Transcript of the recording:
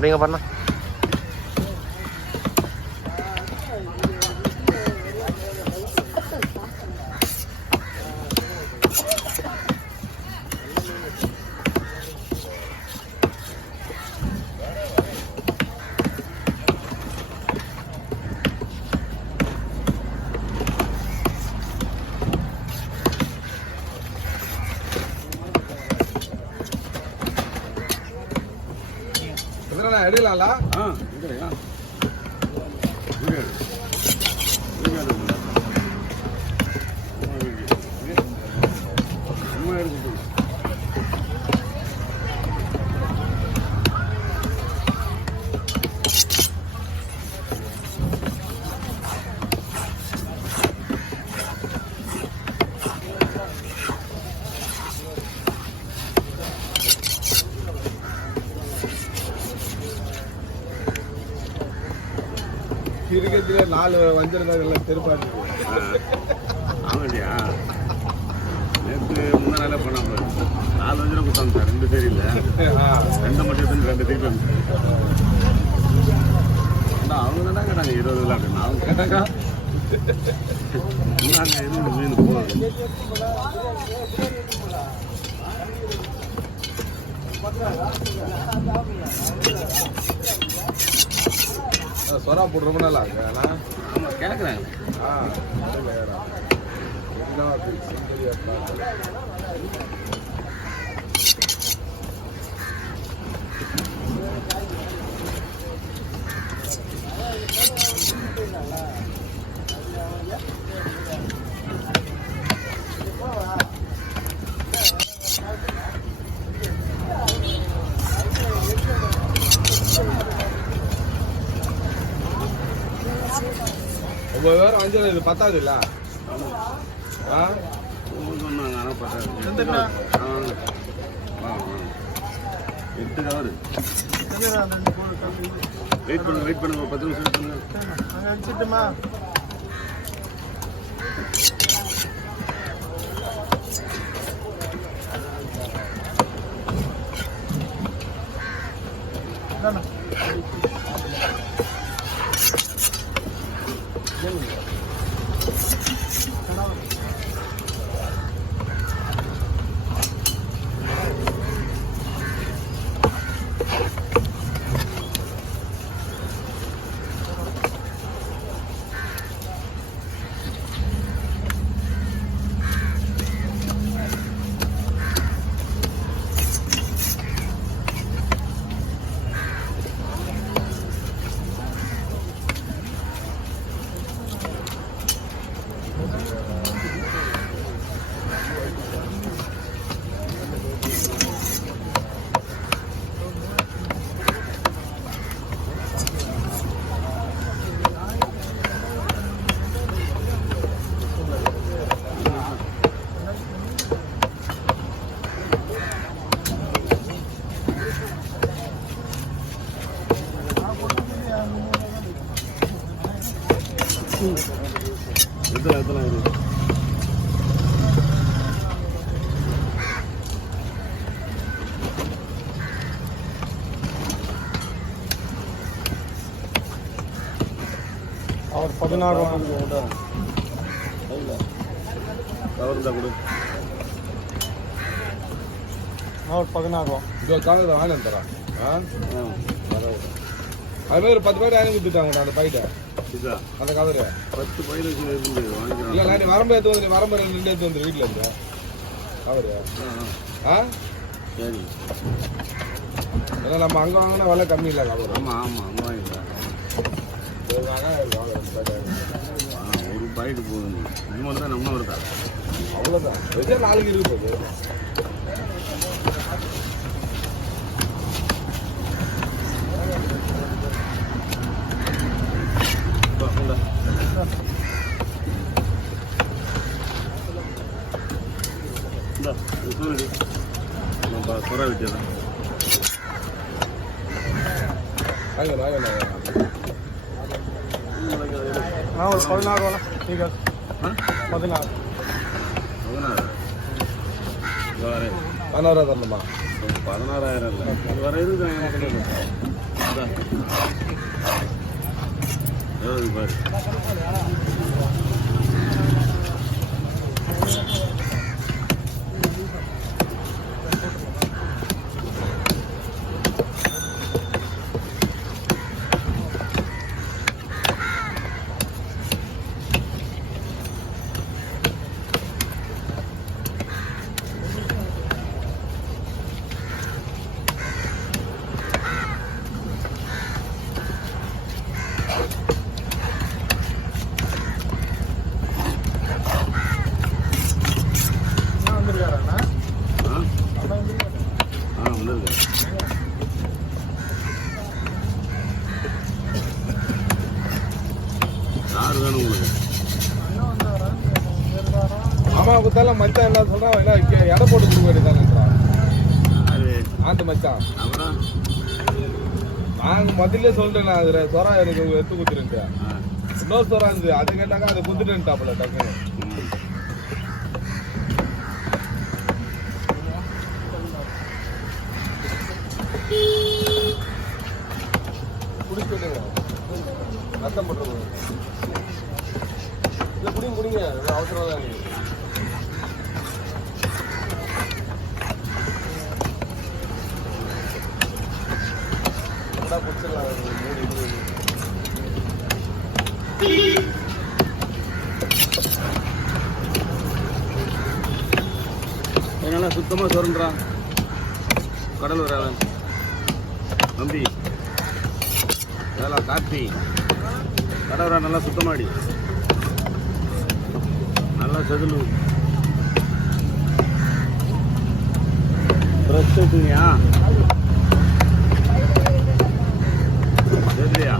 அப்படிங்க பண்ணா அடிக்கலாம்ல இருக்கிறதுல 4 வஞ்சல் எல்லாம் தெருப்பாடு. ஆமாம் இல்லையா? நேற்று முந்தா நாளே பண்ணாம 4 வஞ்சரம் கொடுத்தாங்க சார். 2 பேர் இல்லை, 2 மட்டும் எடுத்து 2 திருப்பி அவங்க தானே கேட்டாங்க 20 கிலோ அப்படின்னு. அவங்க கேட்டாங்க எதுவும் மீன் போகுது. சொரா போட்டு ரொம்ப நல்லா இருக்கு. ஆமாம் கேட்குறாங்க. வேற வஞ்சல் இது பத்தாது இல்ல? சொன்னாங்க ஆனால் பத்தாது. 8 கவர். வெயிட் பண்ணுங்க 10 நிமிஷம் வெயிட் பண்ணுங்க. எத்தனை அவர் 16 கவர்ந்தா கொடு. அவர் 16 இதோ காலையில் வாங்கி தரேன். அது மாதிரி ஒரு 10 பேர் வாங்கி கொடுத்துட்டாங்க அந்த பைட்டை. அந்த கவரு 10 பையில இருந்து வாங்கிக்கலாம். இல்லை நான் வரம்பு எடுத்து வந்து வரம்பு 2 எடுத்து வந்து வீட்டில் இருந்து கவரு. சரி, ஏன்னா நம்ம அங்கே வாங்கினா விலை கம்மி இல்லை கவரு. ஆமாம் அங்கே வாங்கிக்கலாம். ஒரு பாயிட்டு போகுது. இது மட்டும் தான் நம்ம இருக்கா? அவ்வளோதான். வெஜ்ஜா 4 இருக்கு போகுது. நம்ம குறை வச்சுதான் ஒரு 16 வேணும். ठीक है 16 16 தரணுமா? 16,000 இல்லை, இது வர இருக்கு. பாரு அம்மாவுக்கு தலை மச்சான் என்ன சொல்றான் எடை போட்டு கொடுக்க வேண்டியதான்றான் ஆண்டு மச்சான். நாங்க முதல்ல சொல்லிட்டேன் அதுல சொரா எனக்கு எடுத்து குத்துருன்ட்டு இன்னொரு சொரா இருந்துச்சு அதை கேட்டாக்கா அதை குத்துட்டுட்டாப்புல டக்குன்னு குடிச்சுடுங்க ரத்தம் போட்டுருங்க இல்லை குடிங்க குடிங்க அவசரம் தான் நல்லா சுத்தமாக சொல்றான் கடலூர் அவன் நம்பி அதெல்லாம் காப்பி கடவுரா நல்லா சுத்தமாடி நல்லா செதிலு ப்ரெஷ் எடுத்துங்கயா சரியா